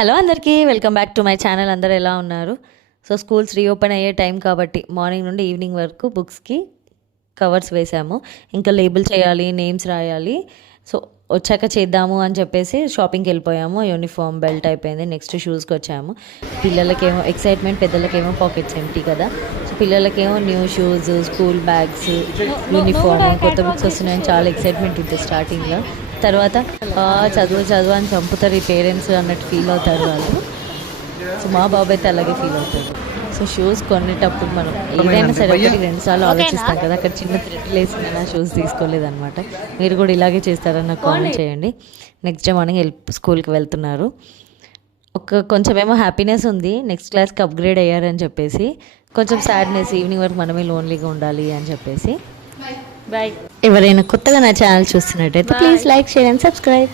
Hello అందరికీ welcome back to my channel. అందరూ ఎలా ఉన్నారు? సో స్కూల్స్ రీఓపెన్ అయ్యే టైం కాబట్టి మార్నింగ్ నుండి ఈవినింగ్ వరకు బుక్స్కి కవర్స్ వేసాము. ఇంకా లేబుల్ చేయాలి, నేమ్స్ రాయాలి. సో వచ్చాక చేద్దాము అని చెప్పేసి షాపింగ్కి వెళ్ళిపోయాము. యూనిఫామ్ బెల్ట్ అయిపోయింది. నెక్స్ట్ షూస్కి వచ్చాము. పిల్లలకేమో ఎక్సైట్మెంట్, పెద్దలకేమో పాకెట్స్ ఎంటీ కదా. సో పిల్లలకేమో new shoes, school bags, uniform, కొత్త బుక్స్ వస్తున్నాయని చాలా ఎక్సైట్మెంట్ ఉంటుంది స్టార్టింగ్లో. తర్వాత చదువు అని చంపుతారు ఈ పేరెంట్స్ అన్నట్టు ఫీల్ అవుతారు వాళ్ళు. సో మా బాబు అయితే అలాగే ఫీల్ అవుతాడు. సో షూస్ కొనేటప్పుడు మనం ఏదైనా సరే ఒకటి 2 సార్లు ఆలోచిస్తాం కదా. అక్కడ చిన్న థ్రెడ్ లేసిందని ఆ షూస్ తీసుకోలేదన్నమాట. మీరు కూడా ఇలాగే చేస్తారని నాకు కామెంట్ చేయండి. నెక్స్ట్ డే మార్నింగ్ స్కూల్కి వెళ్తున్నారు. కొంచెమేమో హ్యాపీనెస్ ఉంది, నెక్స్ట్ క్లాస్కి అప్గ్రేడ్ అయ్యారని చెప్పేసి. కొంచెం సాడ్నెస్, ఈవినింగ్ వరకు మనమే లోన్లీగా ఉండాలి అని చెప్పేసి. బాయ్. ఎవరైనా కొత్తగా నా ఛానల్ చూస్తున్నట్టయితే please like, share and subscribe.